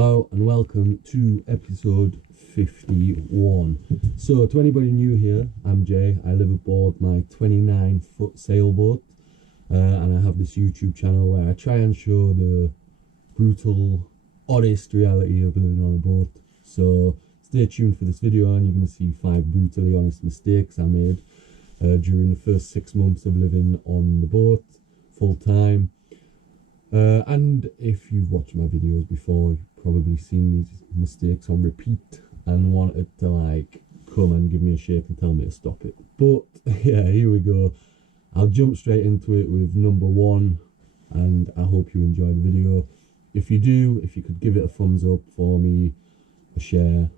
Hello and welcome to episode 51. So to anybody new here, I'm Jay. I live aboard my 29-foot sailboat and I have this YouTube channel where I try and show the brutal, honest reality of living on a boat. So stay tuned for this video and you're going to see 5 brutally honest mistakes I made during the first 6 months of living on the boat full time. And if you've watched my videos before, you've probably seen these mistakes on repeat and wanted to like come and give me a shake and tell me to stop it. But yeah, here we go. I'll jump straight into it with number 1 and I hope you enjoy the video. If you do, if you could give it a thumbs up for me, a share,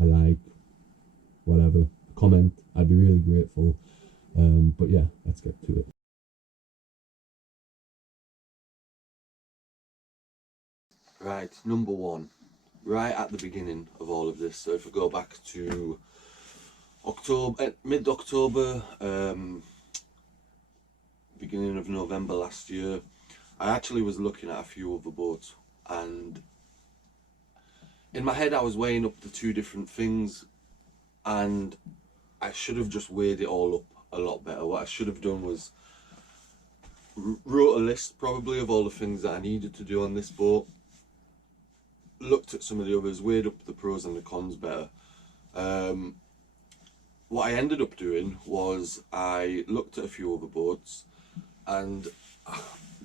a like, whatever, a comment, I'd be really grateful. But yeah, let's get to it. Right, number 1, right at the beginning of all of this. So if we go back to October, mid-October, beginning of November last year, I actually was looking at a few other boats, and in my head I was weighing up the 2 different things, and I should have just weighed it all up a lot better. What I should have done was wrote a list probably of all the things that I needed to do on this boat, looked at some of the others, weighed up the pros and the cons better. What I ended up doing was I looked at a few other boats, and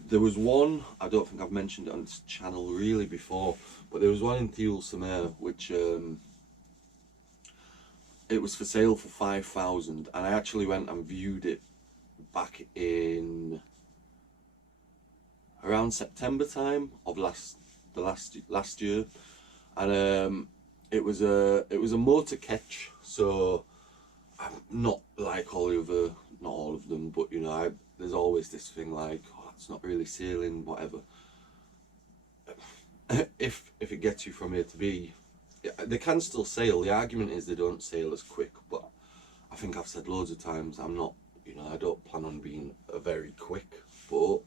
there was one, I don't think I've mentioned it on this channel really before, but there was one in Thiel-Samer which it was for sale for 5,000, and I actually went and viewed it back in around September time of last year, and it was a motor ketch. So I'm not like all the other, not all of them, but you know, there's always this thing like, oh, it's not really sailing, whatever. if it gets you from A to B, they can still sail. The argument is they don't sail as quick, but I think I've said loads of times I'm not, you know, I don't plan on being a very quick boat.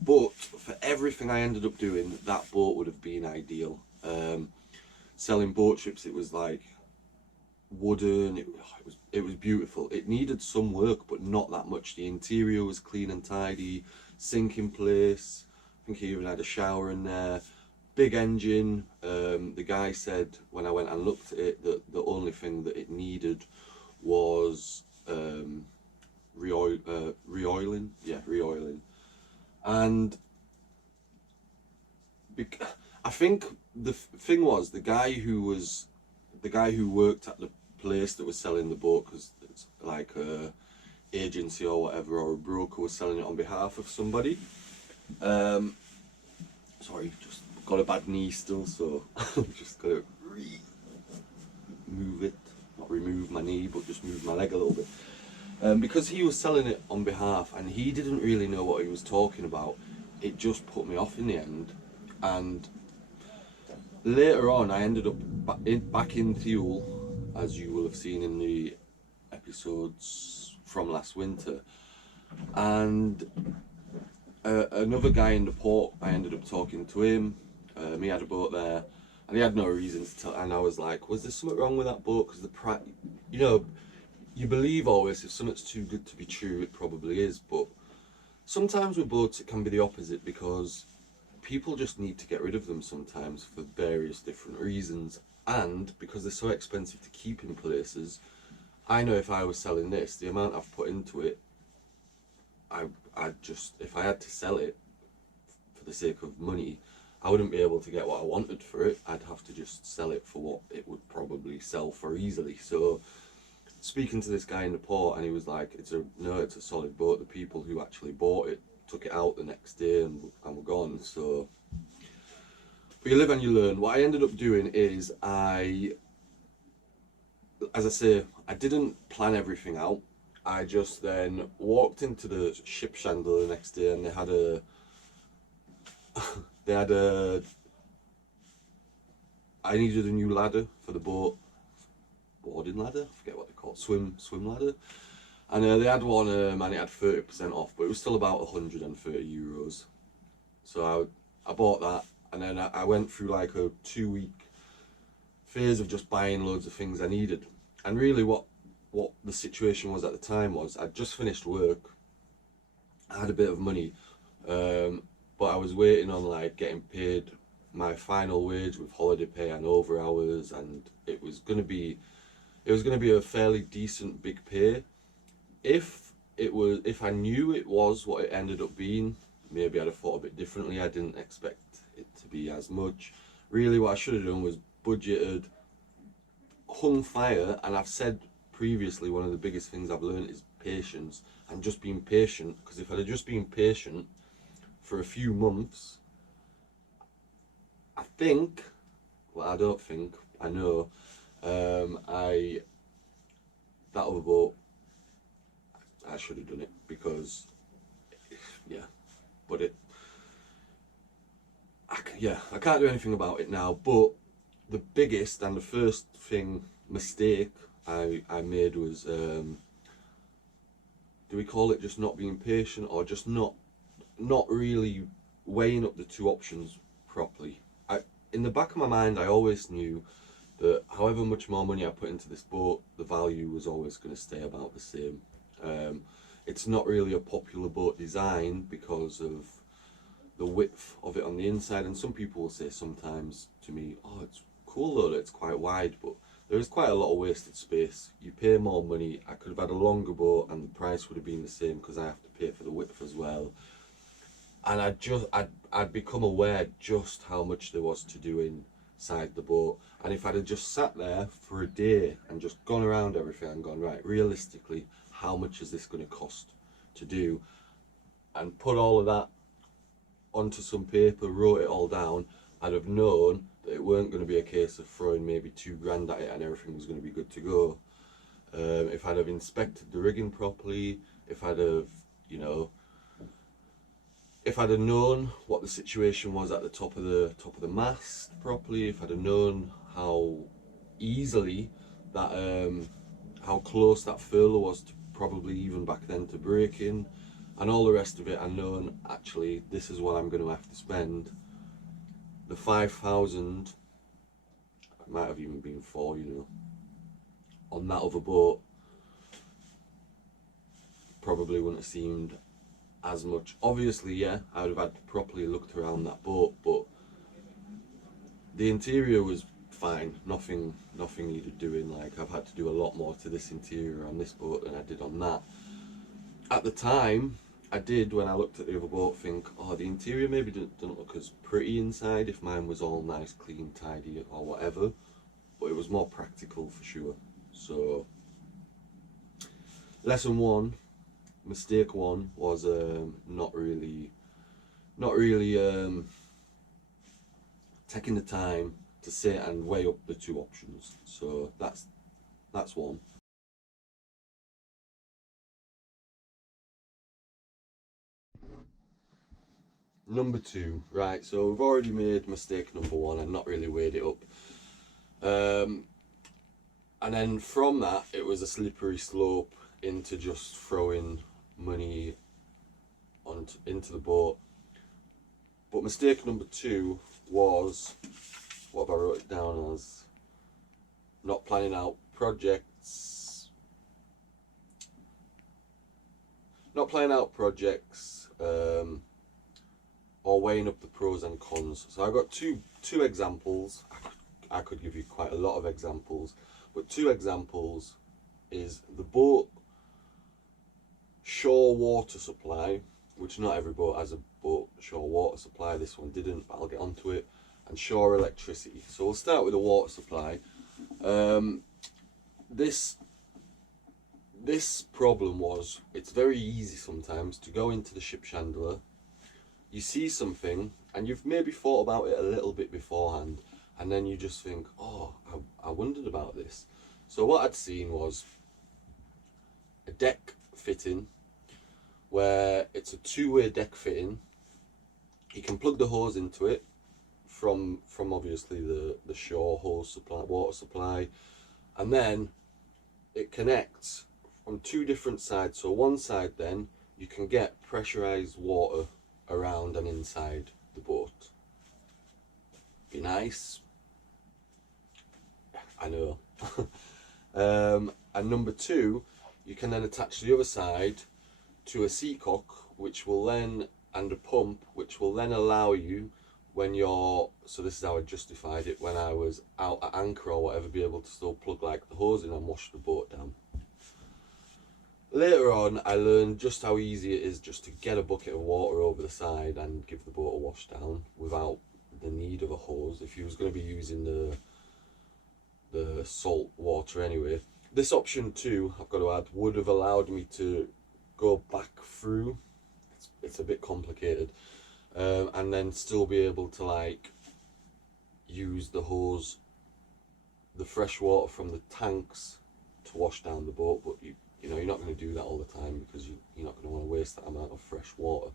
But for everything I ended up doing, that boat would have been ideal. Selling boat trips, it was like wooden, it was beautiful. It needed some work, but not that much. The interior was clean and tidy, sink in place, I think he even had a shower in there, big engine. The guy said when I went and looked at it that the only thing that it needed was re-oiling. And I think the thing was, the guy who worked at the place that was selling the boat, because it's like a agency or whatever, or a broker, was selling it on behalf of somebody. Sorry, just got a bad knee still, so just gotta move it, not remove my knee, but just move my leg a little bit. Because he was selling it on behalf and he didn't really know what he was talking about, it just put me off in the end. And later on I ended up back in Thiel, as you will have seen in the episodes from last winter, and another guy in the port, I ended up talking to him. He had a boat there and he had no reason to tell, and I was like, was there something wrong with that boat? Because you know, you believe always if something's too good to be true, it probably is. But sometimes with boats it can be the opposite, because people just need to get rid of them sometimes for various different reasons, and because they're so expensive to keep in places. I know if I was selling this, the amount I've put into it, I'd just, if I had to sell it for the sake of money, I wouldn't be able to get what I wanted for it. I'd have to just sell it for what it would probably sell for easily. So speaking to this guy in the port, and he was like, it's a solid boat. The people who actually bought it took it out the next day and were gone. So, but you live and you learn. What I ended up doing is as I say, I didn't plan everything out. I just then walked into the ship chandler the next day, and they had I needed a new ladder for the boat, boarding ladder, I forget what they call it, swim ladder, and they had one and it had 30% off, but it was still about €130. So I bought that, and then I went through like a 2 week phase of just buying loads of things I needed. And really what the situation was at the time was I'd just finished work, I had a bit of money, but I was waiting on like getting paid my final wage with holiday pay and over hours, and it was gonna be a fairly decent big pay. If I knew it was what it ended up being, maybe I'd have thought a bit differently. I didn't expect it to be as much. Really, what I should have done was budgeted, hung fire, and I've said previously one of the biggest things I've learned is patience and just being patient. Because if I'd have just been patient for a few months, I think, well, I don't think, I know, that other boat, I should have done it because, yeah, but I can't do anything about it now. But the biggest and the first mistake I made was, do we call it just not being patient, or just not really weighing up the two options properly? In the back of my mind, I always knew that however much more money I put into this boat, the value was always going to stay about the same. It's not really a popular boat design because of the width of it on the inside, and some people will say sometimes to me, oh, it's cool though that it's quite wide, but there is quite a lot of wasted space. You pay more money. I could have had a longer boat and the price would have been the same because I have to pay for the width as well. And I'd become aware just how much there was to do inside the boat. And if I'd have just sat there for a day and just gone around everything and gone, right, realistically, how much is this going to cost to do, and put all of that onto some paper, wrote it all down, I'd have known that it weren't going to be a case of throwing maybe $2,000 at it and everything was going to be good to go. If I'd have inspected the rigging properly, if I'd have, if I'd have known what the situation was at the top of the mast properly, if I'd have known how easily that, how close that furler was to probably even back then to breaking, and all the rest of it, I'd known actually this is what I'm going to have to spend. The 5,000, it might have even been 4, on that other boat, probably wouldn't have seemed as much. Obviously, yeah, I would have had to properly looked around that boat, but the interior was fine. Nothing needed doing. Like, I've had to do a lot more to this interior on this boat than I did on that. At the time, I did, when I looked at the other boat, think, oh, the interior maybe didn't look as pretty inside if mine was all nice, clean, tidy, or whatever. But it was more practical for sure. So, lesson 1. Mistake 1 was not really taking the time to sit and weigh up the two options. So that's one. Number 2, right? So we've already made mistake number 1 and not really weighed it up. And then from that, it was a slippery slope into just throwing money into the boat. But mistake number 2 was, what have I wrote it down as? Not planning out projects. Or weighing up the pros and cons. So I've got two examples. I could give you quite a lot of examples, but 2 examples is the boat shore water supply, which not every boat has a boat shore water supply. This one didn't, but I'll get onto it. And shore electricity. So we'll start with the water supply. This problem was, it's very easy sometimes to go into the ship chandler, you see something and you've maybe thought about it a little bit beforehand, and then you just think, oh, I wondered about this. So what I'd seen was a deck fitting where it's a 2-way deck fitting. You can plug the hose into it from obviously the shore hose supply, water supply, and then it connects from 2 different sides. So one side, then you can get pressurized water around and inside the boat. be nice. I know. And number two, you can then attach the other side to a seacock, which will then, and a pump, which will then allow you, when you're, so this is how I justified it, when I was out at anchor or whatever, be able to still plug like the hose in and wash the boat down. Later on, I learned just how easy it is just to get a bucket of water over the side and give the boat a wash down without the need of a hose, if you was going to be using the salt water anyway. This option too, I've got to add, would have allowed me to go back through, it's a bit complicated, and then still be able to like use the hose, the fresh water from the tanks to wash down the boat, but you know, you're not going to do that all the time because you're not going to want to waste that amount of fresh water.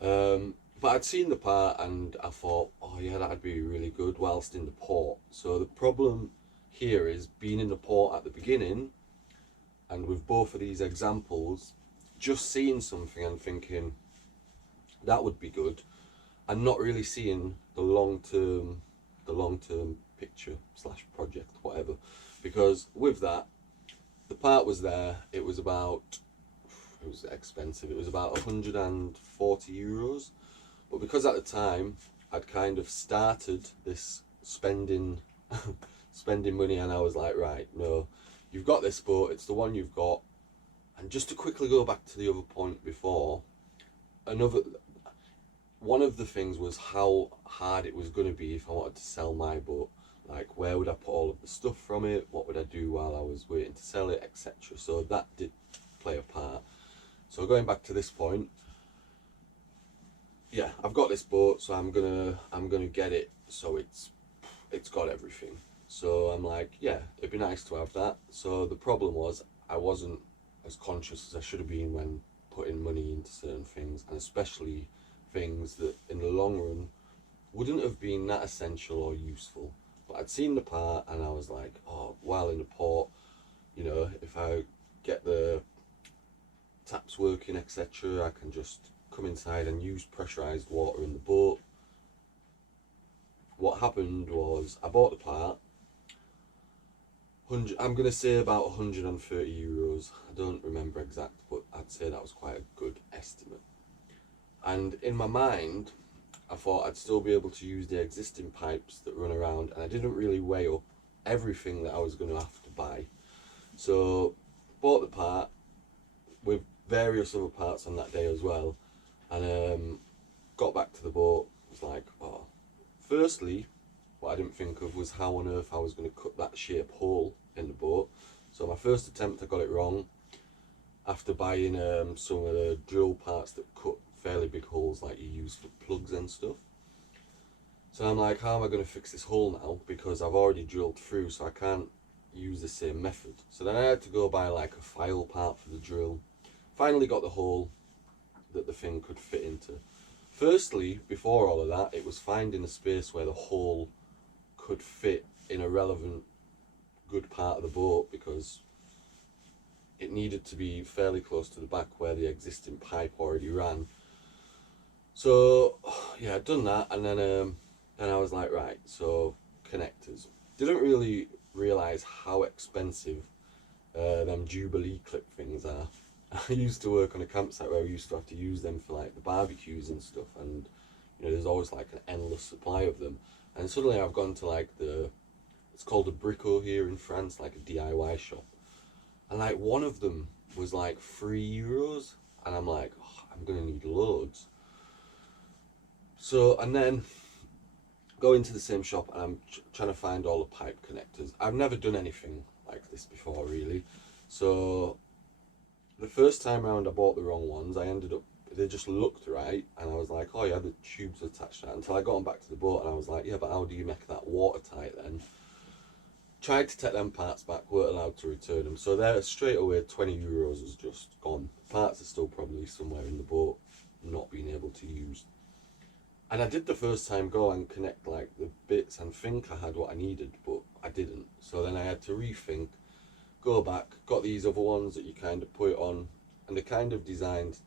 But I'd seen the part and I thought, oh yeah, that'd be really good whilst in the port. So the problem here is being in the port at the beginning, and with both of these examples, just seeing something and thinking that would be good, and not really seeing the long-term picture slash project, whatever. Because with that, the part was there, it was expensive, it was about 140 euros, but because at the time I'd kind of started this spending money, and I was like, right, no, you've got this boat, it's the one you've got. And just to quickly go back to the other point before, one of the things was how hard it was going to be if I wanted to sell my boat. Like, where would I put all of the stuff from it? What would I do while I was waiting to sell it, etc. So that did play a part. So going back to this point, yeah, I've got this boat, so I'm gonna get it so it's got everything. So I'm like, yeah, it'd be nice to have that. So the problem was I wasn't as conscious as I should have been when putting money into certain things, and especially things that in the long run wouldn't have been that essential or useful. But I'd seen the part and I was like, oh, while in the port, you know, if I get the taps working, etc., I can just come inside and use pressurized water in the boat. What happened was I bought the part, I'm going to say about 130 euros. I don't remember exact, but I'd say that was quite a good estimate. And in my mind, I thought I'd still be able to use the existing pipes that run around, and I didn't really weigh up everything that I was going to have to buy. So bought the part with various other parts on that day as well, and got back to the boat. Was like, oh, firstly, what I didn't think of was how on earth I was going to cut that shape hole in the boat. So my first attempt I got it wrong, after buying some of the drill parts that cut fairly big holes like you use for plugs and stuff. So I'm like, how am I going to fix this hole now, because I've already drilled through, so I can't use the same method. So then I had to go buy like a file part for the drill. Finally got the hole that the thing could fit into. Firstly, before all of that, it was finding a space where the hole could fit in a relevant good part of the boat, because it needed to be fairly close to the back where the existing pipe already ran. So yeah, I'd done that, and then I was like, right, so connectors. Didn't really realise how expensive them Jubilee clip things are. I used to work on a campsite where we used to have to use them for like the barbecues and stuff, and you know, there's always like an endless supply of them. And suddenly I've gone to like it's called a Brico here in France, like a DIY shop, and like one of them was like €3, and I'm like, oh, I'm gonna need loads. So, and then go into the same shop, and I'm trying to find all the pipe connectors. I've never done anything like this before, really. So the first time round I bought the wrong ones. I ended up, they just looked right, and I was like, oh yeah, the tubes attached to that, until I got them back to the boat, and I was like, yeah, but how do you make that watertight then? Tried to take them parts back, weren't allowed to return them. So there, straight away, 20 euros has just gone. Parts are still probably somewhere in the boat, not being able to use. And I did the first time go and connect like the bits and think I had what I needed, but I didn't. So then I had to rethink, go back, got these other ones that you kind of put it on, and they're kind of designed,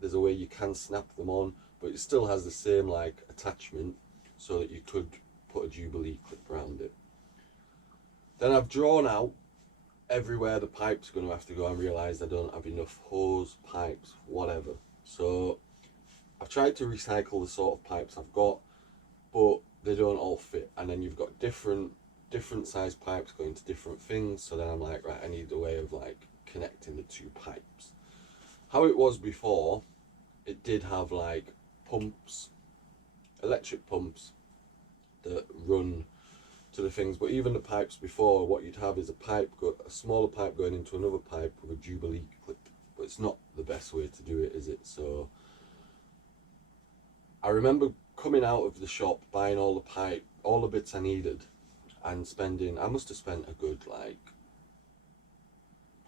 there's a way you can snap them on, but it still has the same like attachment, so that you could put a Jubilee clip around it. Then I've drawn out everywhere the pipes are going to have to go and realised I don't have enough hose, pipes, whatever. So I've tried to recycle the sort of pipes I've got, but they don't all fit. And then you've got different size pipes going to different things. So then I'm like, right, I need a way of like connecting the two pipes. How it was before, it did have like pumps, electric pumps that run to the things, but even the pipes before, what you'd have is a smaller pipe going into another pipe with a Jubilee clip, but it's not the best way to do it, is it? So I remember coming out of the shop, buying all the bits I needed, and I must have spent a good like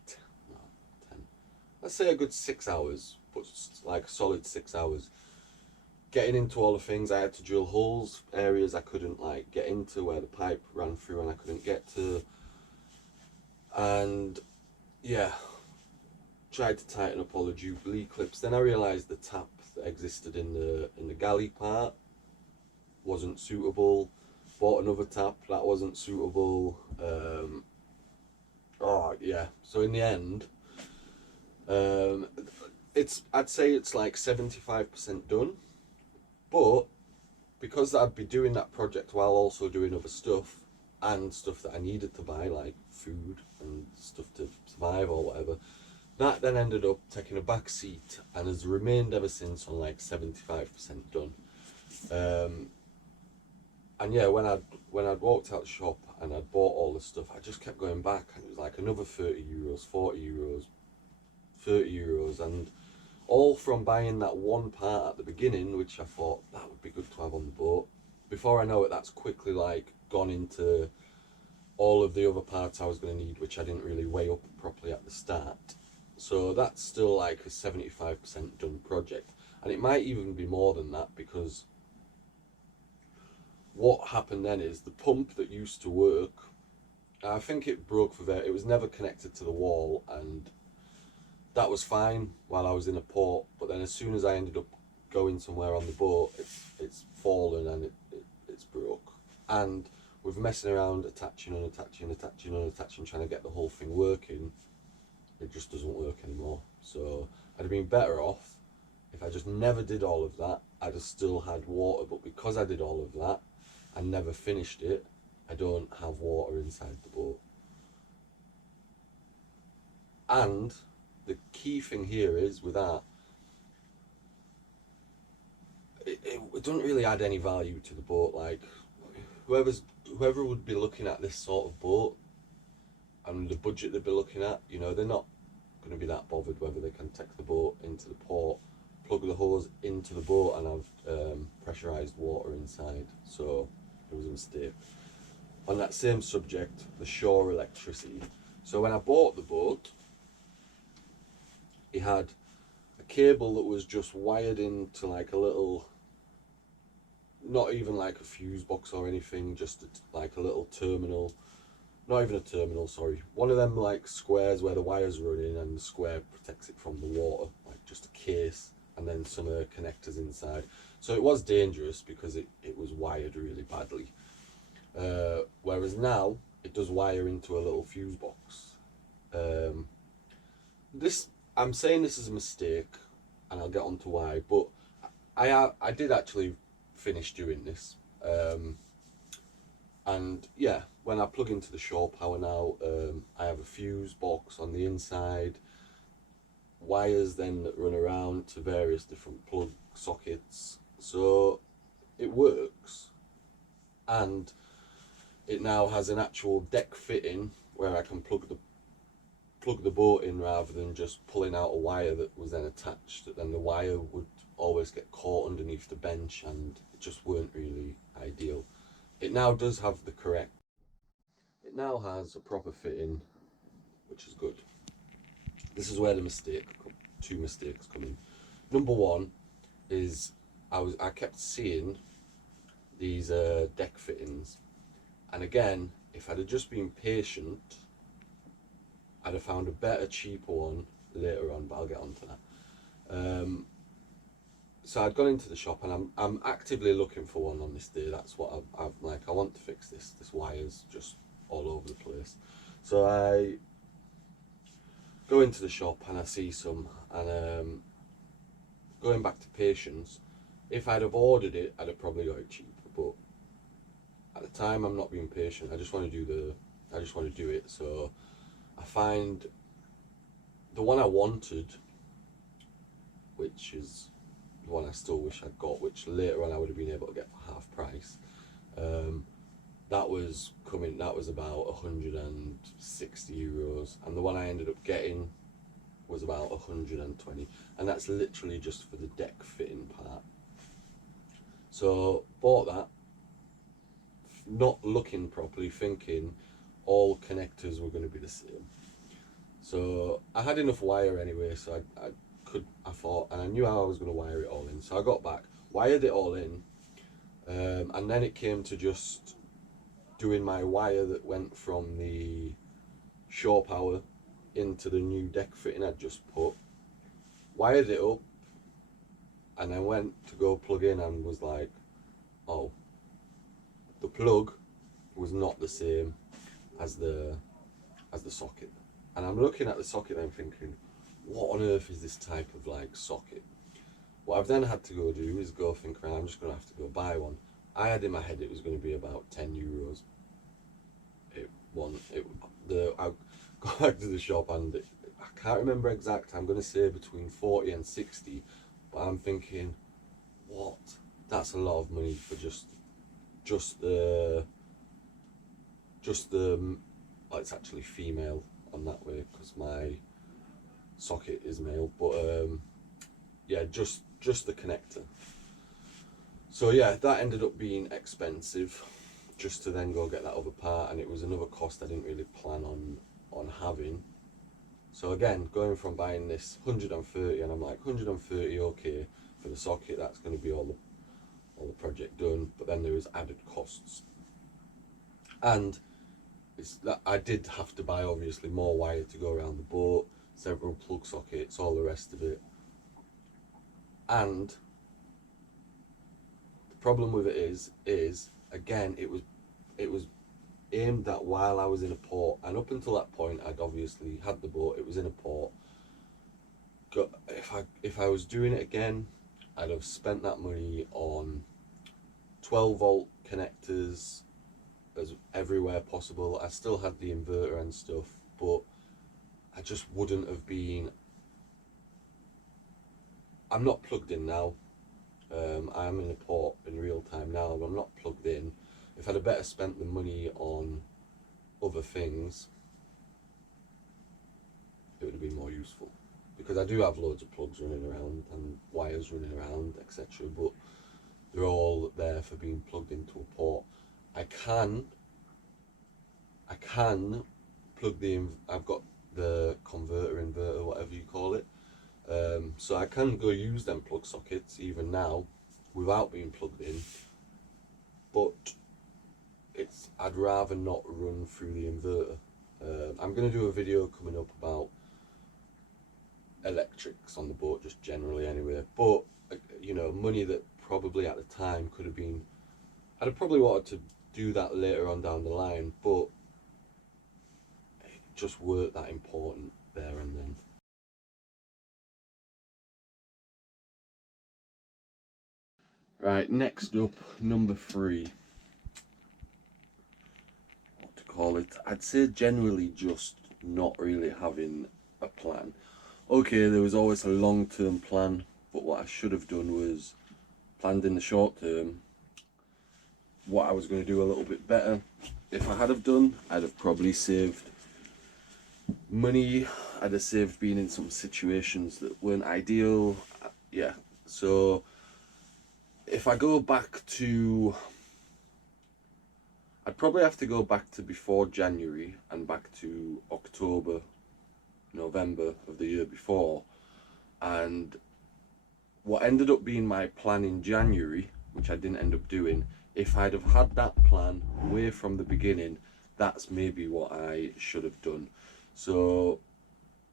10, let's say a good 6 hours, but like a solid 6 hours getting into all the things. I had to drill holes, areas I couldn't like get into where the pipe ran through and I couldn't get to, and yeah, tried to tighten up all the Jubilee clips. Then I realised the tap that existed in the galley part wasn't suitable. Bought another tap that wasn't suitable. Oh yeah, so in the end, I'd say it's like 75% done. But because I'd be doing that project while also doing other stuff and stuff that I needed to buy, like food and stuff to survive or whatever, that then ended up taking a back seat and has remained ever since on like 75% done. And yeah, when I'd walked out the shop and I'd bought all the stuff, I just kept going back, and it was like another €30, €40, €30, and all from buying that one part at the beginning, which I thought that would be good to have on the boat. Before I know it, that's quickly like gone into all of the other parts I was going to need, which I didn't really weigh up properly at the start. So that's still like a 75% done project, and it might even be more than that, because what happened then is the pump that used to work, I think it broke for there. It was never connected to the wall, and that was fine while I was in a port, but then as soon as I ended up going somewhere on the boat, it's fallen and it's broke. And with messing around, attaching, trying to get the whole thing working, it just doesn't work anymore. So I'd have been better off if I just never did all of that. I'd have still had water, but because I did all of that and never finished it, I don't have water inside the boat. And the key thing here is with that, it doesn't really add any value to the boat. Like whoever would be looking at this sort of boat and the budget they'd be looking at, you know, they're not going to be that bothered whether they can take the boat into the port, plug the hose into the boat and have pressurized water inside. So it was a mistake. On that same subject, the shore electricity. So when I bought the boat, it had a cable that was just wired into like a little, not even like a fuse box or anything, just like a little terminal. Not even a terminal, sorry. One of them like squares where the wires run in and the square protects it from the water, like just a case, and then some connectors inside. So it was dangerous because it was wired really badly. Whereas now it does wire into a little fuse box. I'm saying this is a mistake, and I'll get on to why, but I did actually finish doing this. And yeah, when I plug into the shore power now, I have a fuse box on the inside, wires then that run around to various different plug sockets, so it works. And it now has an actual deck fitting where I can plug the boat in rather than just pulling out a wire that was then attached. Then the wire would always get caught underneath the bench, and it just weren't really ideal. It now does have it now has a proper fitting, which is good. This is where two mistakes come in. Number one is I kept seeing these deck fittings, and again, if I'd have just been patient, I'd have found a better, cheaper one later on, but I'll get onto that. so I'd gone into the shop, and I'm actively looking for one on this day. That's what I've like. I want to fix this. This wire's just all over the place. So I go into the shop and I see some, and going back to patience, if I'd have ordered it, I'd have probably got it cheaper. But at the time, I'm not being patient. I just want to do it. So I find the one I wanted, which is the one I still wish I'd got, which later on I would have been able to get for half price. That was about €160, and the one I ended up getting was about 120, and that's literally just for the deck fitting part. So bought that, not looking properly, thinking all connectors were going to be the same. So I had enough wire anyway, so I thought, and I knew how I was going to wire it all in. So I got back, wired it all in, and then it came to just doing my wire that went from the shore power into the new deck fitting I'd just put, wired it up, and then went to go plug in and was like, oh, the plug was not the same as the socket. And I'm looking at the socket and I'm thinking, what on earth is this type of like socket? What I've then had to go do is go think around, I'm just going to have to go buy one. I had in my head it was going to be about €10. I got back to the shop and I can't remember exact, I'm going to say between 40 and 60, but I'm thinking, what? That's a lot of money for just the well, it's actually female on that way because my socket is male, but yeah, just the connector. So yeah, that ended up being expensive just to then go get that other part, and it was another cost I didn't really plan on having. So again, going from buying this 130, and I'm like 130, okay, for the socket, that's going to be all the project done, but then there was added costs, and it's that I did have to buy obviously more wire to go around the boat, several plug sockets, all the rest of it. And the problem with it is again, it was aimed at while I was in a port, and up until that point I'd obviously had the boat, it was in a port. If I was doing it again, I'd have spent that money on 12-volt connectors as everywhere possible. I still had the inverter and stuff, but I just wouldn't have been. I'm not plugged in now. I'm in a port in real time now, but I'm not plugged in. If I'd have better spent the money on other things, it would have been more useful, because I do have loads of plugs running around and wires running around, etc. But they're all there for being plugged into a port. I can plug I've got the inverter, whatever you call it. So I can go use them plug sockets even now without being plugged in, but I'd rather not run through the inverter. I'm going to do a video coming up about electrics on the boat, just generally anyway, but you know, money that probably at the time could have been, I'd have probably wanted to do that later on down the line, but it just weren't that important there and then. Right, next up, number 3. What to call it? I'd say generally just not really having a plan. Okay, there was always a long-term plan, but what I should have done was planned in the short term what I was going to do a little bit better. If I had have done, I'd have probably saved money. I'd have saved being in some situations that weren't ideal. Yeah, so if I go back to, I'd probably have to go back to before January and back to October, November of the year before, and what ended up being my plan in January, which I didn't end up doing, if I'd have had that plan way from the beginning, that's maybe what I should have done. So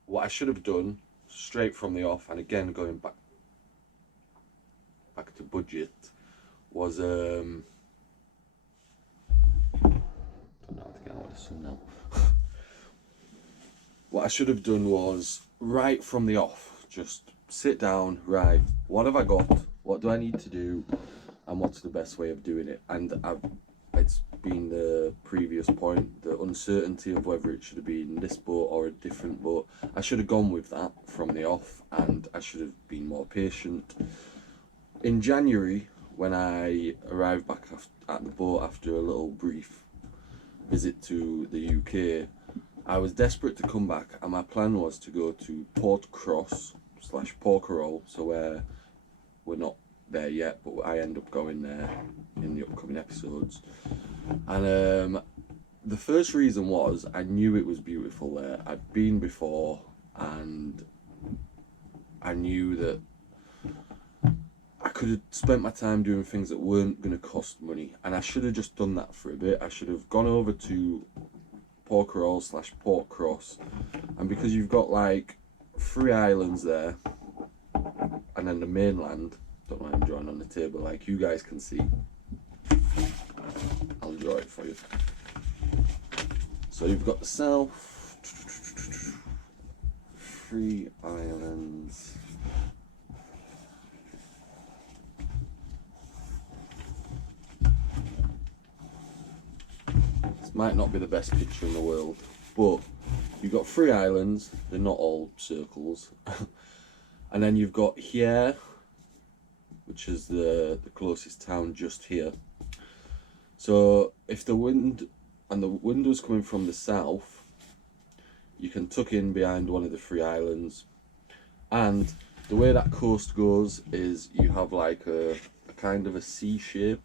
what I should have done straight from the off, and again going back back to budget, was don't know how to get out of the sun now. What I should have done was right from the off, just sit down, right, what have I got, what do I need to do, and what's the best way of doing it. And it's been the previous point, the uncertainty of whether it should have been this boat or a different boat. I should have gone with that from the off, and I should have been more patient. In January, when I arrived back at the boat after a little brief visit to the UK, I was desperate to come back, and my plan was to go to Port Cross / Porquerolles, so where we're not there yet, but I end up going there in the upcoming episodes. And the first reason was I knew it was beautiful there. I'd been before, and I knew that I could have spent my time doing things that weren't going to cost money, and I should have just done that for a bit. I should have gone over to Porquerolles / Port Cross, and because you've got like 3 islands there, and then the mainland, don't know why I'm drawing on the table like you guys can see, I'll draw it for you. So you've got the south, 3 islands, this might not be the best picture in the world, but you've got 3 islands, they're not all circles. And then you've got here, which is the closest town just here. So if the wind was coming from the south, you can tuck in behind one of the 3 islands. And the way that coast goes is you have like a kind of a C shape.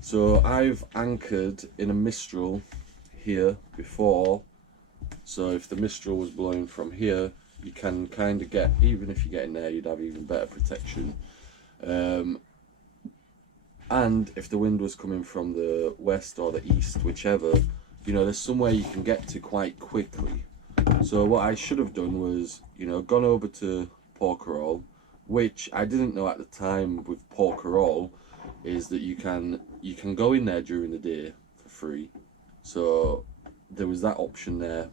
So I've anchored in a mistral here before, so if the mistral was blowing from here, you can kind of get, even if you get in there, you'd have even better protection. And if the wind was coming from the west or the east, whichever, you know, there's somewhere you can get to quite quickly. So what I should have done was, you know, gone over to Porquerolles, which I didn't know at the time with Porquerolles, is that you can go in there during the day for free. So there was that option there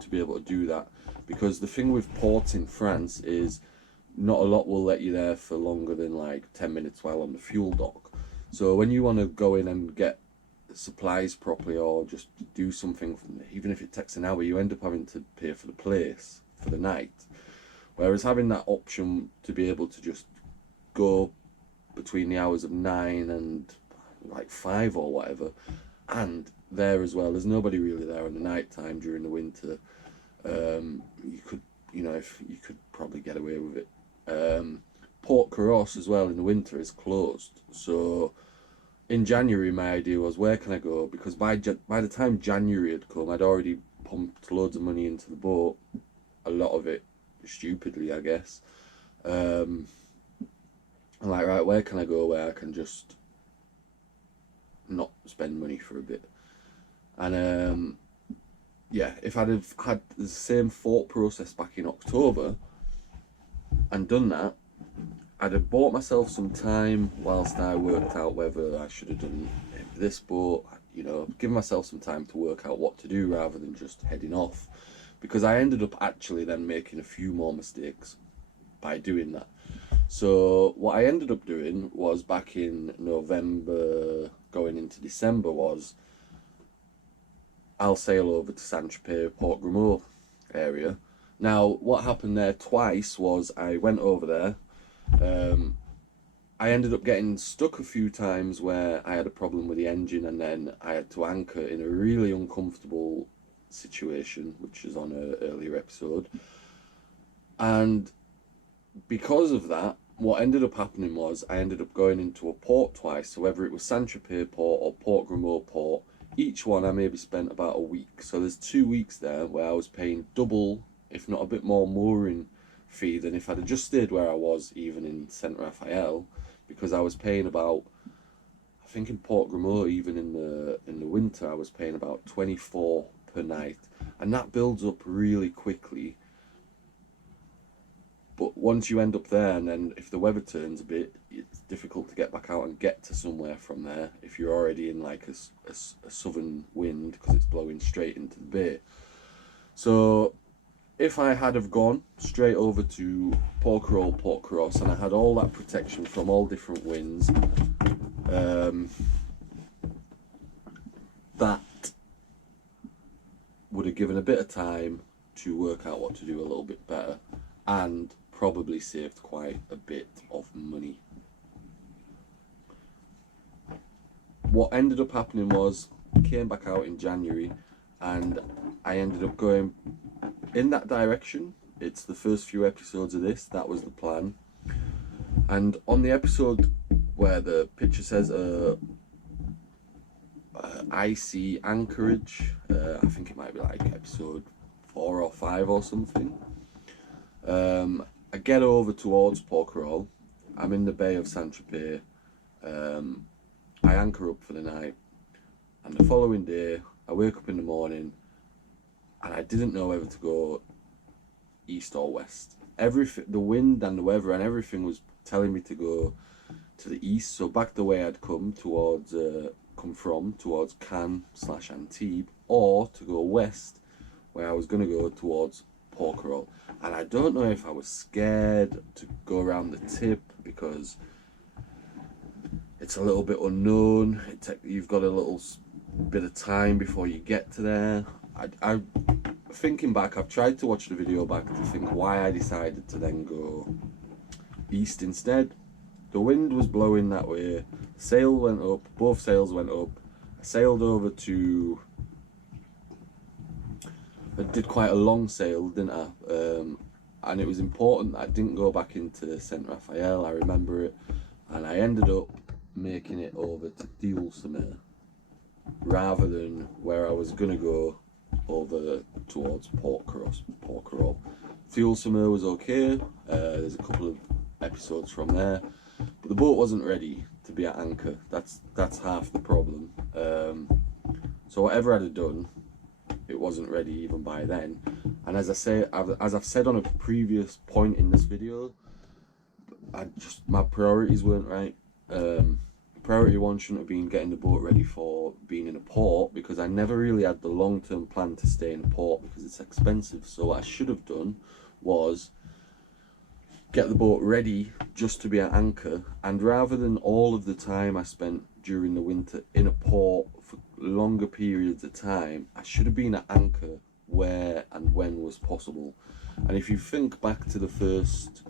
to be able to do that, because the thing with ports in France is not a lot will let you there for longer than like 10 minutes while on the fuel dock. So when you want to go in and get supplies properly, or just do something, even if it takes an hour, you end up having to pay for the place for the night. Whereas having that option to be able to just go between the hours of 9 and like 5 or whatever, and there as well, there's nobody really there in the night time during the winter. You could, you know, if you could probably get away with it. Port Cross as well in the winter is closed. So in January my idea was, where can I go? Because by the time January had come, I'd already pumped loads of money into the boat, a lot of it stupidly, I guess. I'm like, right, where can I go where I can just not spend money for a bit? And yeah, if I'd have had the same thought process back in October and done that, I'd have bought myself some time whilst I worked out whether I should have done this boat, you know, give myself some time to work out what to do rather than just heading off. Because I ended up actually then making a few more mistakes by doing that. So what I ended up doing was, back in November going into December, was I'll sail over to Saint-Tropez, Port Grimaud area. Now what happened there twice was I went over there, I ended up getting stuck a few times where I had a problem with the engine, and then I had to anchor in a really uncomfortable situation, which is on an earlier episode. And because of that, what ended up happening was I ended up going into a port twice. So whether it was Saint-Tropez port or Port Grimaud port, each one I maybe spent about a week. So there's 2 weeks there where I was paying double, if not a bit more, mooring fee than if I'd have just stayed where I was, even in Saint Raphael, because I was paying about, I think in Port Grimaud, even in the winter, I was paying about 24 per night, and that builds up really quickly. But once you end up there, and then if the weather turns a bit, it's difficult to get back out and get to somewhere from there if you're already in like a southern wind, because it's blowing straight into the bay. So if I had have gone straight over to Portcross, and I had all that protection from all different winds, that would have given a bit of time to work out what to do a little bit better, and probably saved quite a bit of money. What ended up happening was, I came back out in January, and I ended up going in that direction. It's the first few episodes of this, that was the plan. And on the episode where the picture says icy anchorage, I think it might be like episode 4 or 5 or something, I get over towards Porquerolles. I'm in the Bay of Saint-Tropez. I anchor up for the night, and the following day I wake up in the morning and I didn't know whether to go east or west. Everything, the wind and the weather and everything, was telling me to go to the east, so back the way I'd come towards towards Cannes/Antibes, or to go west where I was going to go towards Porquerolles. And I don't know if I was scared to go around the tip because it's a little bit unknown. You've got a little bit of time before you get to there. I thinking back, I've tried to watch the video back to think why I decided to then go east instead. The wind was blowing that way, sail went up, both sails went up. I sailed over to, I did quite a long sail, didn't I? And it was important that I didn't go back into Saint Raphael, I remember it, and I ended up making it over to Deulsemer rather than where I was going to go over towards Portcross. Deulsemer was okay, there's a couple of episodes from there, but the boat wasn't ready to be at anchor. That's half the problem. So whatever I'd have done, it wasn't ready even by then. And as I've said on a previous point in this video, my priorities weren't right. Priority 1 shouldn't have been getting the boat ready for being in a port, because I never really had the long-term plan to stay in a port because it's expensive. So what I should have done was get the boat ready just to be at anchor, and rather than all of the time I spent during the winter in a port for longer periods of time, I should have been at anchor where and when was possible. And if you think back to the first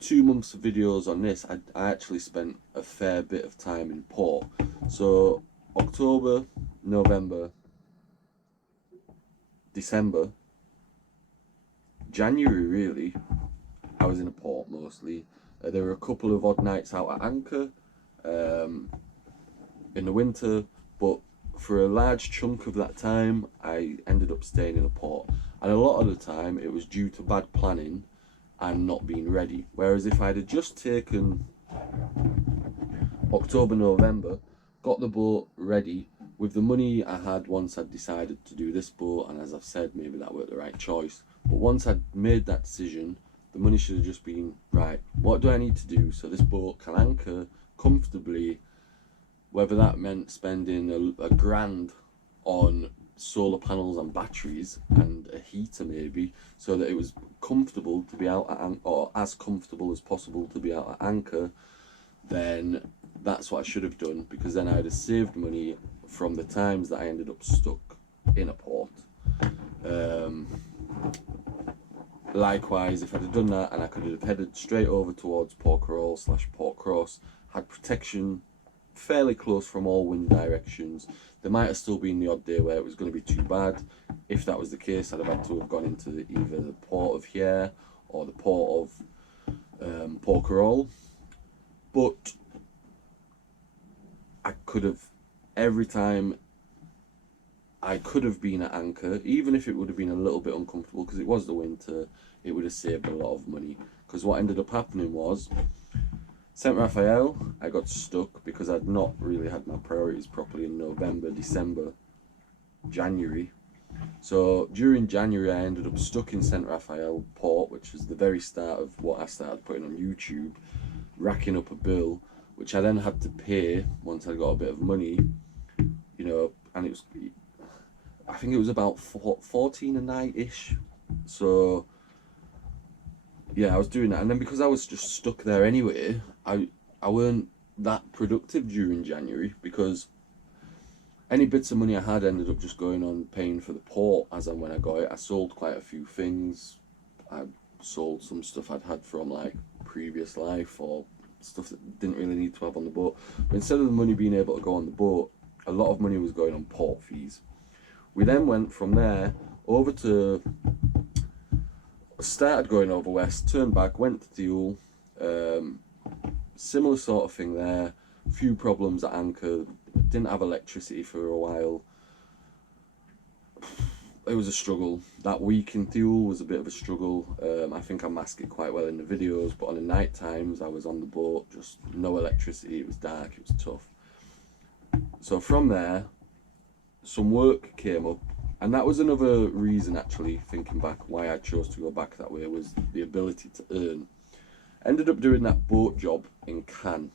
2 months of videos on this, I actually spent a fair bit of time in port. So October, November, December, January really, I was in a port mostly. There were a couple of odd nights out at anchor in the winter, but for a large chunk of that time I ended up staying in a port, and a lot of the time it was due to bad planning and not being ready. Whereas if I'd have just taken October, November, got the boat ready with the money I had once I'd decided to do this boat, and as I've said, maybe that weren't the right choice, but once I'd made that decision, the money should have just been, right, what do I need to do so this boat can anchor comfortably, whether that meant spending a grand on solar panels and batteries and a heater maybe, so that it was comfortable to be out at or as comfortable as possible to be out at anchor, then that's what I should have done, because then I'd have saved money from the times that I ended up stuck in a port. Likewise, if I'd have done that and I could have headed straight over towards Porquerolles/Portcross, had protection fairly close from all wind directions, there might have still been the odd day where it was going to be too bad. If that was the case, I'd have had to have gone into either the port of Hyères or the port of Porquerolles. But I could have, every time I could have been at anchor, even if it would have been a little bit uncomfortable because it was the winter, it would have saved a lot of money. Because what ended up happening was, Saint Raphael, I got stuck because I'd not really had my priorities properly in November, December, January. So during January, I ended up stuck in St Raphael port, which was the very start of what I started putting on YouTube, racking up a bill, which I then had to pay once I got a bit of money, you know, and it was, I think it was about 14 a night-ish. So yeah, I was doing that, and then because I was just stuck there anyway, I weren't that productive during January, because any bits of money I had ended up just going on paying for the port as and when I got it. I sold quite a few things. I sold some stuff I'd had from like previous life, or stuff that didn't really need to have on the boat. But instead of the money being able to go on the boat, a lot of money was going on port fees. We then went from there over to, started going over west, turned back, went to Deal. Similar sort of thing there. Few problems at anchor. Didn't have electricity for a while. It was a struggle. That week in Thule was a bit of a struggle. I think I masked it quite well in the videos, but on the night times I was on the boat, just no electricity, it was dark, it was tough. So from there, some work came up, and that was another reason, actually, thinking back, why I chose to go back that way, was the ability to earn. Ended up doing that boat job in Cannes.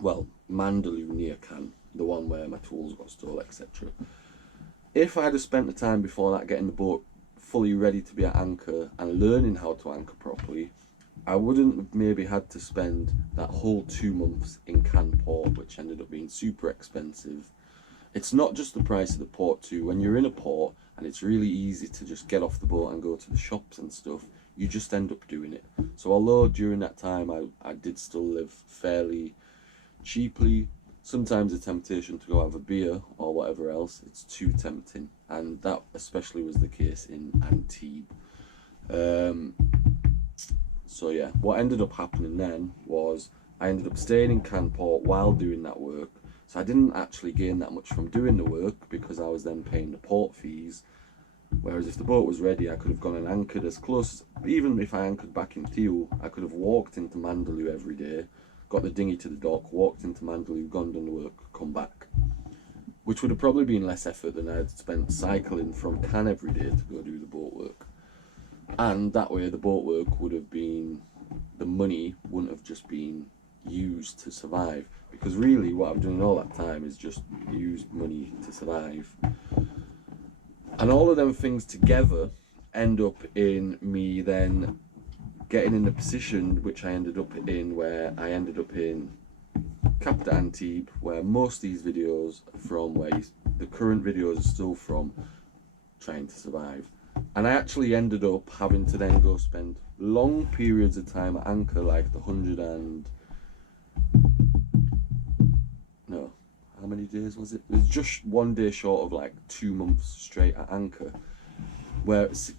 Well, Mandaloo near Cannes, the one where my tools got stolen, etc. If I'd have spent the time before that getting the boat fully ready to be at anchor and learning how to anchor properly, I wouldn't have maybe had to spend that whole 2 months in Cannes port, which ended up being super expensive. It's not just the price of the port too. When you're in a port and it's really easy to just get off the boat and go to the shops and stuff, you just end up doing it. So although during that time I did still live fairly cheaply, sometimes the temptation to go have a beer or whatever else, it's too tempting, and that especially was the case in Antibes. So yeah, what ended up happening then was I ended up staying in Cannes port while doing that work. So I didn't actually gain that much from doing the work, because I was then paying the port fees. Whereas if the boat was ready, I could have gone and anchored as close, even if I anchored back in Thule, I could have walked into Mandaloo every day, got the dinghy to the dock, walked into Mandaloo, gone, done the work, come back. Which would have probably been less effort than I'd spent cycling from Cannes every day to go do the boat work. And that way the boat work would have been, the money wouldn't have just been used to survive, because really what I'm doing all that time is just used money to survive. And all of them things together end up in me then getting in the position which I ended up in, where I ended up in Cap d'Antibes, where most of these videos are from, where the current videos are still from, trying to survive. And I actually ended up having to then go spend long periods of time at anchor, like the 100 and... no, how many days was it? It was just 1 day short of like 2 months straight at anchor, where it's,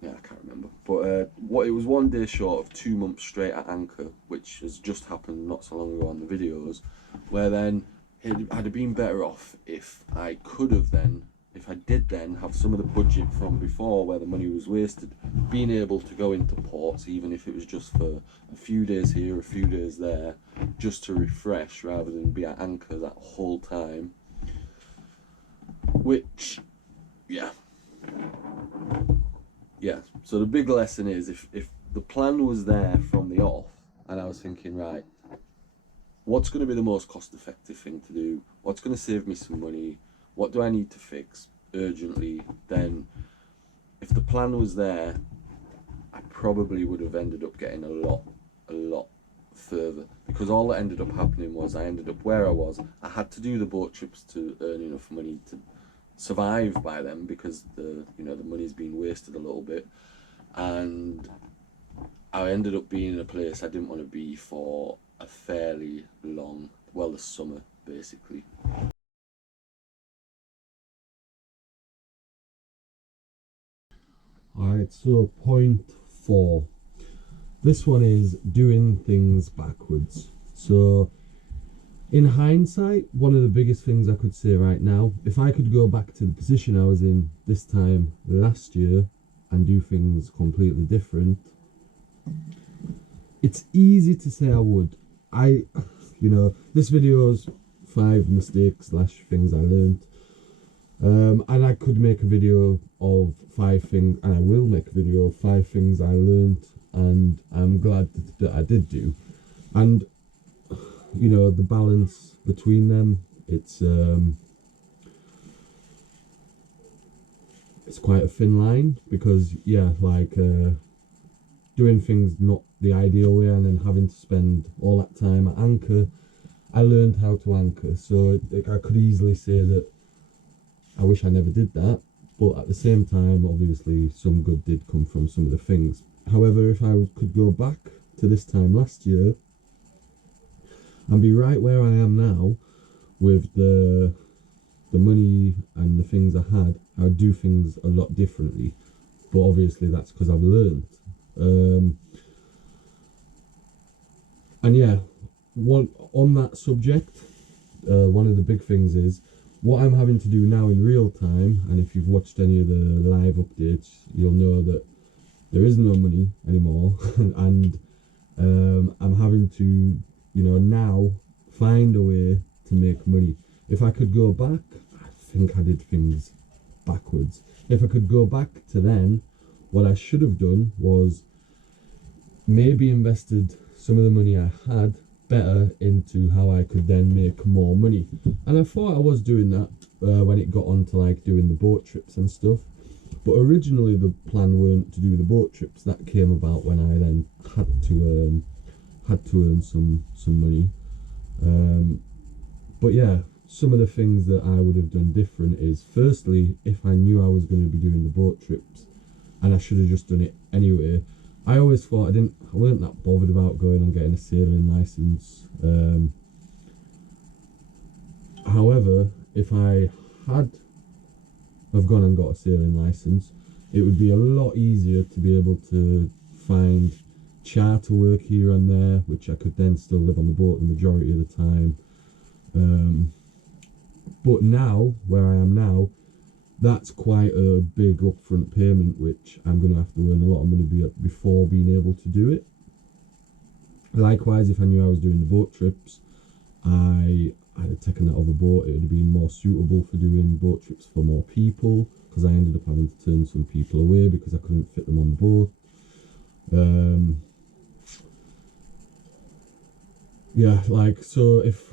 yeah, I can't remember, but what, it was 1 day short of 2 months straight at anchor, which has just happened not so long ago on the videos, where then I'd have been better off if I could have then, if I did then have some of the budget from before where the money was wasted, being able to go into ports, even if it was just for a few days here, a few days there, just to refresh rather than be at anchor that whole time. Which, yeah. Yeah, so the big lesson is, if the plan was there from the off, and I was thinking, right, what's going to be the most cost effective thing to do? What's going to save me some money? What do I need to fix urgently? Then, if the plan was there, I probably would have ended up getting a lot further. Because all that ended up happening was I ended up where I was. I had to do the boat trips to earn enough money to survive by them, because the money's been wasted a little bit, and I ended up being in a place I didn't want to be for a fairly long, well, the summer basically. Alright, so point 4. This one is doing things backwards. So in hindsight, one of the biggest things I could say right now, if I could go back to the position I was in this time last year and do things completely different, it's easy to say I would. This video's 5 mistakes / things I learned. And I could make a video of 5 things, and I will make a video of 5 things I learned, and I'm glad that I did do. And you know, the balance between them, it's quite a thin line, because yeah, like doing things not the ideal way and then having to spend all that time at anchor. I learned how to anchor, so I could easily say that I wish I never did that, but at the same time, obviously some good did come from some of the things. However, if I could go back to this time last year and be right where I am now with the money and the things I had, I'd do things a lot differently. But obviously that's because I've learned. And yeah, one on that subject, one of the big things is what I'm having to do now in real time. And if you've watched any of the live updates, you'll know that there is no money anymore, and I'm having to, you know, now find a way to make money. If I could go back, I think I did things backwards. If I could go back to then, what I should have done was maybe invested some of the money I had better into how I could then make more money. And I thought I was doing that when it got on to like doing the boat trips and stuff. But originally the plan weren't to do the boat trips. That came about when I then had to earn some money. But yeah, some of the things that I would have done different is, firstly, if I knew I was going to be doing the boat trips, and I should have just done it anyway. I always thought I weren't that bothered about going and getting a sailing license. However, if I had have gone and got a sailing license, it would be a lot easier to be able to find charter work here and there, which I could then still live on the boat the majority of the time. But now, where I am now, that's quite a big upfront payment, which I'm going to have to earn a lot of money before being able to do it. Likewise, if I knew I was doing the boat trips, I'd have taken that other boat. It would have been more suitable for doing boat trips for more people, because I ended up having to turn some people away because I couldn't fit them on the boat. Yeah, like, so if...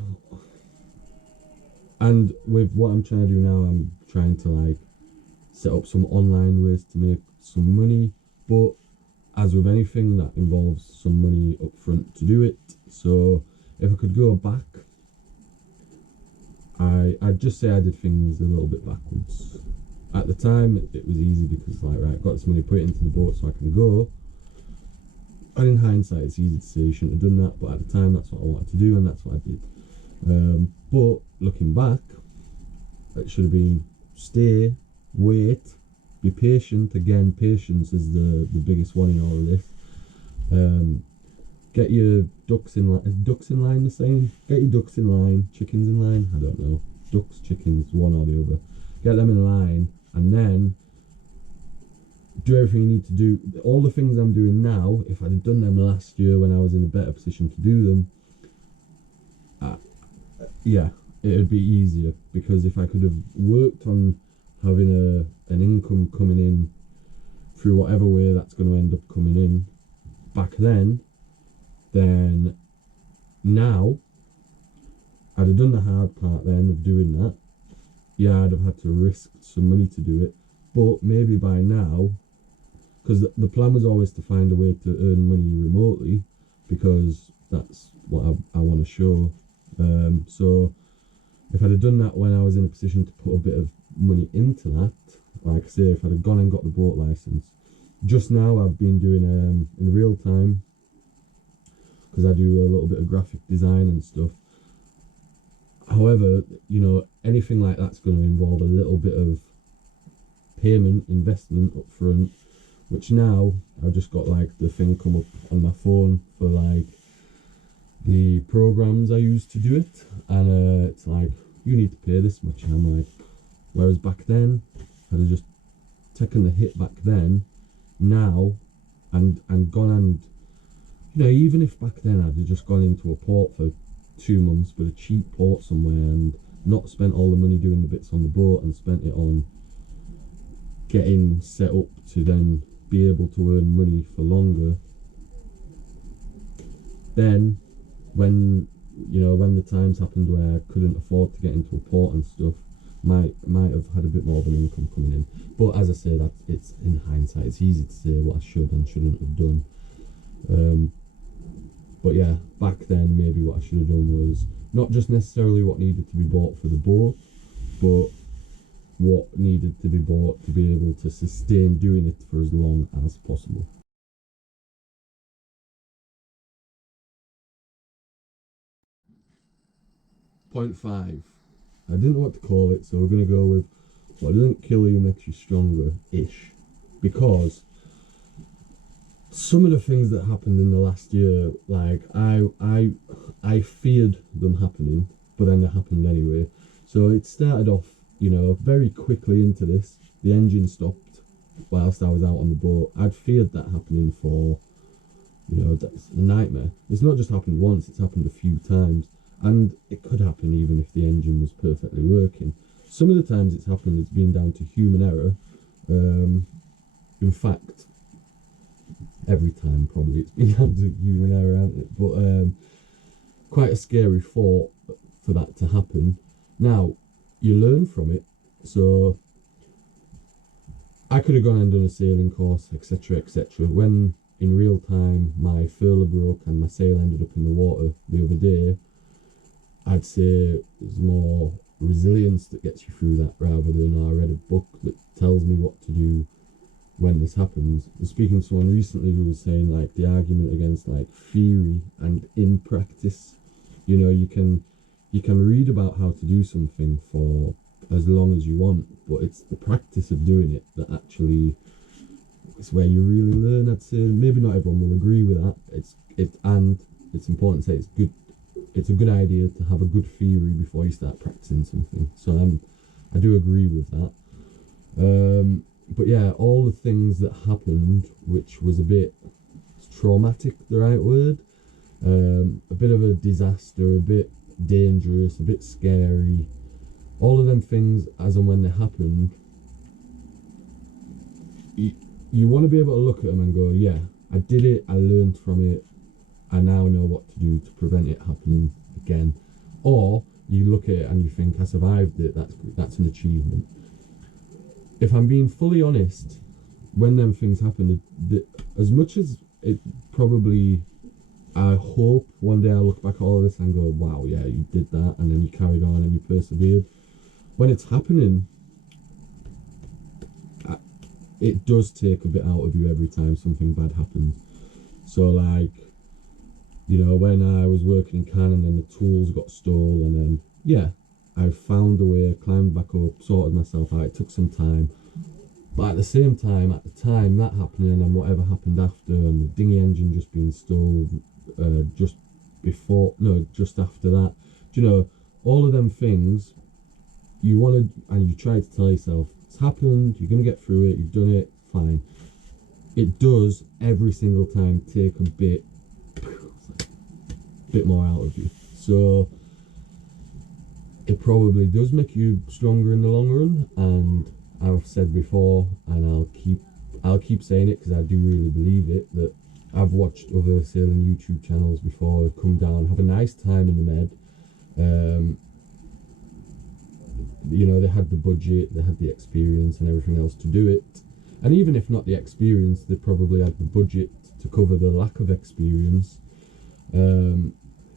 And with what I'm trying to do now, I'm trying to like set up some online ways to make some money, but as with anything, that involves some money up front to do it. So if I could go back, I'd just say I did things a little bit backwards. At the time, it was easy because, like, right, I've got this money, put it into the boat so I can go. And in hindsight, it's easy to say you shouldn't have done that, but at the time, that's what I wanted to do, and that's what I did. But looking back, it should have been stay, wait, be patient. Again, patience is the biggest one in all of this. Get your ducks in line. Is ducks in line the same? Get your ducks in line, chickens in line. I don't know. Ducks, chickens, one or the other. Get them in line, and then do everything you need to do. All the things I'm doing now, if I'd have done them last year when I was in a better position to do them, yeah, it would be easier, because if I could have worked on having an income coming in through whatever way that's going to end up coming in back then now I'd have done the hard part then of doing that. Yeah, I'd have had to risk some money to do it, but maybe by now, because the plan was always to find a way to earn money remotely, because that's what I want to show. So if I'd have done that when I was in a position to put a bit of money into that, like say if I'd have gone and got the boat license, just now I've been doing in real time, because I do a little bit of graphic design and stuff. However, you know, anything like that's going to involve a little bit of payment, investment up front, which now I've just got like the thing come up on my phone for like the programs I use to do it, and it's like, you need to pay this much, and I'm like, whereas back then I'd have just taken the hit back then, now, and gone, and you know, even if back then I'd have just gone into a port for 2 months, but a cheap port somewhere, and not spent all the money doing the bits on the boat and spent it on getting set up to then be able to earn money for longer, then when when the times happened where I couldn't afford to get into a port and stuff, might have had a bit more of an income coming in. But as I say, that it's in hindsight, it's easy to say what I should and shouldn't have done. But yeah, back then maybe what I should have done was not just necessarily what needed to be bought for the boat, but what needed to be bought to be able to sustain doing it for as long as possible. Point 5. I didn't know what to call it, so we're going to go with what doesn't kill you makes you stronger-ish. Because some of the things that happened in the last year, like I feared them happening, but then they happened anyway. So it started off, very quickly into this. The engine stopped whilst I was out on the boat. I'd feared that happening for, that's a nightmare. It's not just happened once, it's happened a few times. And it could happen even if the engine was perfectly working. Some of the times it's happened, it's been down to human error. In fact, every time probably it's been down to human error, hasn't it? But quite a scary thought for that to happen. Now, you learn from it. So I could have gone and done a sailing course, etc., etc. When in real time my furler broke and my sail ended up in the water the other day, I'd say there's more resilience that gets you through that rather than I read a book that tells me what to do when this happens. I was speaking to someone recently who was saying like the argument against like theory and in practice. You can read about how to do something for as long as you want, but it's the practice of doing it that actually is where you really learn. I'd say maybe not everyone will agree with that. It's important to say it's a good idea to have a good theory before you start practicing something. So I do agree with that. But yeah, all the things that happened, which was a bit traumatic, the right word, a bit of a disaster, a bit dangerous, a bit scary, all of them things as and when they happened, you want to be able to look at them and go, yeah, I did it, I learned from it, I now know what to do to prevent it happening again. Or you look at it and you think, I survived it, that's an achievement. If I'm being fully honest, when them things happen, as much as it probably, I hope one day I'll look back at all of this and go, wow, yeah, you did that, and then you carried on and you persevered. When it's happening, it does take a bit out of you every time something bad happens. So like, when I was working in Cannon and the tools got stolen, and yeah, I found a way, climbed back up, sorted myself out. It took some time, but at the same time, at the time that happening and whatever happened after, and the dinghy engine just being stolen just after that, all of them things, you wanted, and you try to tell yourself, it's happened, you're going to get through it, you've done it, fine. It does every single time take a bit more out of you. So it probably does make you stronger in the long run, and I've said before, and I'll keep saying it because I do really believe it, that I've watched other sailing YouTube channels before come down, have a nice time in the med. They had the budget, they had the experience and everything else to do it, and even if not the experience, they probably had the budget to cover the lack of experience,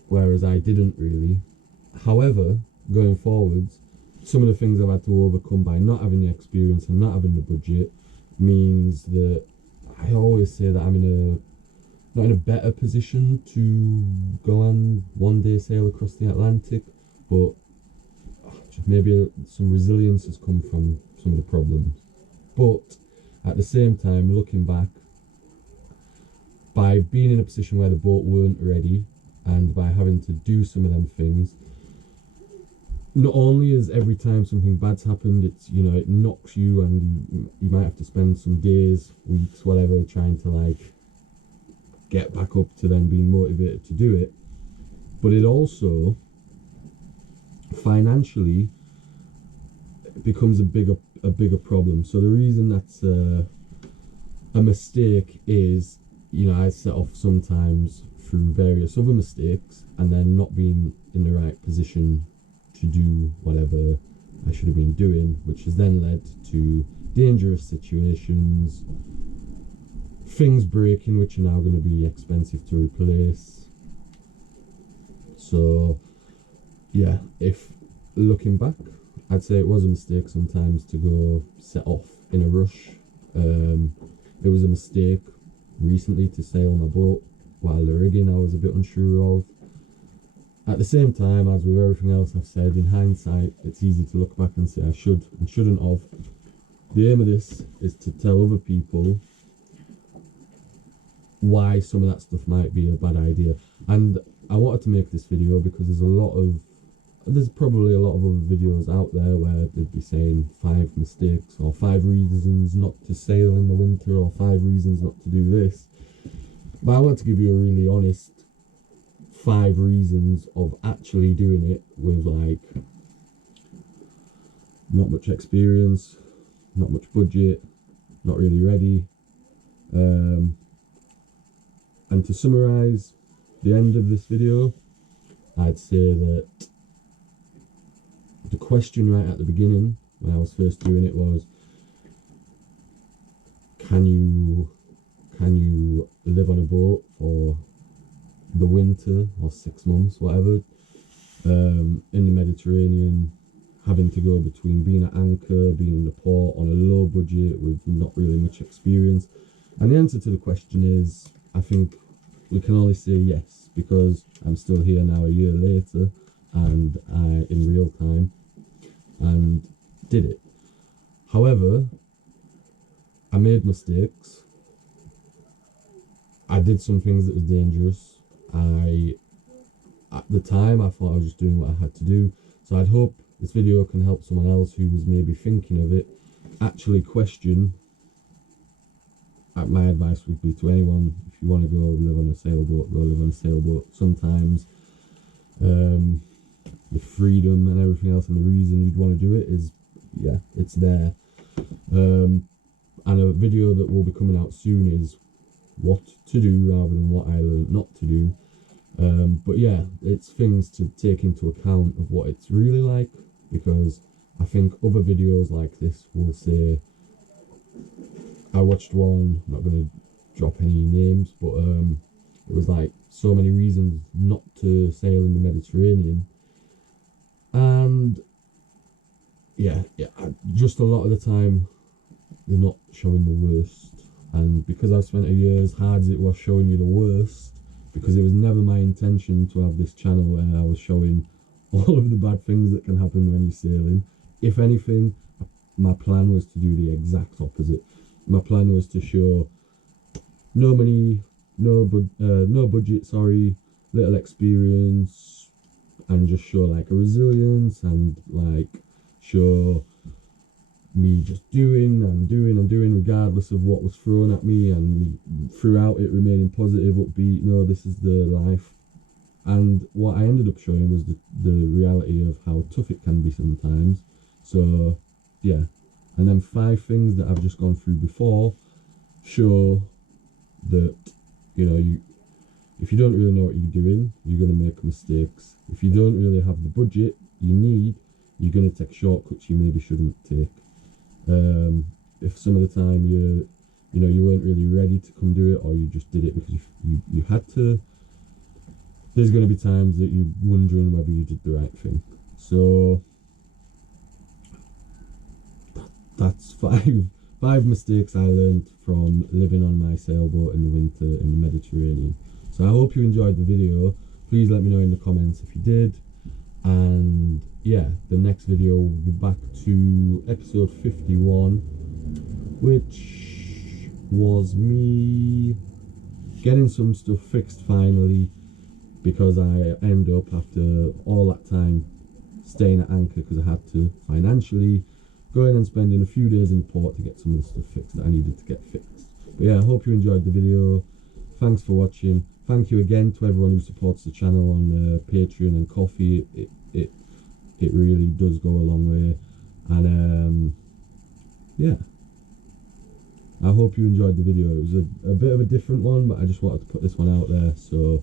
whereas I didn't really. However, going forwards, some of the things I've had to overcome by not having the experience and not having the budget means that I always say that I'm not in a better position to go and one day sail across the Atlantic, but just maybe some resilience has come from some of the problems. But at the same time, looking back, by being in a position where the boat weren't ready and by having to do some of them things, not only is every time something bad's happened, it's it knocks you, and you might have to spend some days, weeks, whatever, trying to like get back up to then being motivated to do it, but it also financially financially, it becomes a bigger problem. So the reason that's a mistake is, you know, I set off sometimes through various other mistakes and then not being in the right position to do whatever I should have been doing, which has then led to dangerous situations, things breaking which are now going to be expensive to replace. So yeah, if looking back, I'd say it was a mistake sometimes to go set off in a rush. It was a mistake recently to sail my boat while the rigging I was a bit unsure of. At the same time, as with everything else I've said, in hindsight, it's easy to look back and say I should and shouldn't have. The aim of this is to tell other people why some of that stuff might be a bad idea. And I wanted to make this video because there's probably a lot of other videos out there where they'd be saying 5 mistakes or 5 reasons not to sail in the winter or 5 reasons not to do this. But I want to give you a really honest 5 reasons of actually doing it with like not much experience, not much budget, not really ready. And to summarize the end of this video, I'd say that the question right at the beginning when I was first doing it was, can you live on a boat for the winter or 6 months, whatever, in the Mediterranean, having to go between being at anchor, being in the port on a low budget with not really much experience? And the answer to the question is, I think we can only say yes, because I'm still here now a year later and in real time, and did it. However, I made mistakes. I did some things that was dangerous. At the time, I thought I was just doing what I had to do. So I'd hope this video can help someone else who was maybe thinking of it actually question. My advice would be to anyone, if you want to go live on a sailboat, go live on a sailboat. Sometimes the freedom and everything else and the reason you'd want to do it is, yeah, it's there. And a video that will be coming out soon is what to do rather than what I learned not to do. But yeah, it's things to take into account of what it's really like, because I think other videos like this will say, I watched one, I'm not going to drop any names, but it was like so many reasons not to sail in the Mediterranean. And yeah, just a lot of the time they're not showing the worst. And because I've spent a year, as hard as it was showing you the worst, because it was never my intention to have this channel where I was showing all of the bad things that can happen when you're sailing. If anything, my plan was to do the exact opposite. My plan was to show no money, no budget, little experience, and just show like a resilience and like show me just doing regardless of what was thrown at me, and throughout it remaining positive, upbeat. No, this is the life. And what I ended up showing was the reality of how tough it can be sometimes. So yeah, and then 5 things that I've just gone through before show that, you know, if you don't really know what you're doing, you're going to make mistakes. If you don't really have the budget you need, you're going to take shortcuts you maybe shouldn't take. If some of the time you weren't really ready to come do it, or you just did it because you had to, there's going to be times that you're wondering whether you did the right thing. So that's five mistakes I learned from living on my sailboat in the winter in the Mediterranean. So I hope you enjoyed the video. Please let me know in the comments if you did. And yeah, the next video will be back to episode 51, which was me getting some stuff fixed finally, because I end up, after all that time staying at anchor because I had to financially, going and spending a few days in the port to get some of the stuff fixed that I needed to get fixed. But yeah, I hope you enjoyed the video. Thanks for watching. Thank you again to everyone who supports the channel on Patreon and Coffee. It it really does go a long way. And yeah, I hope you enjoyed the video. It was a bit of a different one, but I just wanted to put this one out there. So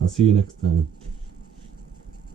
I'll see you next time.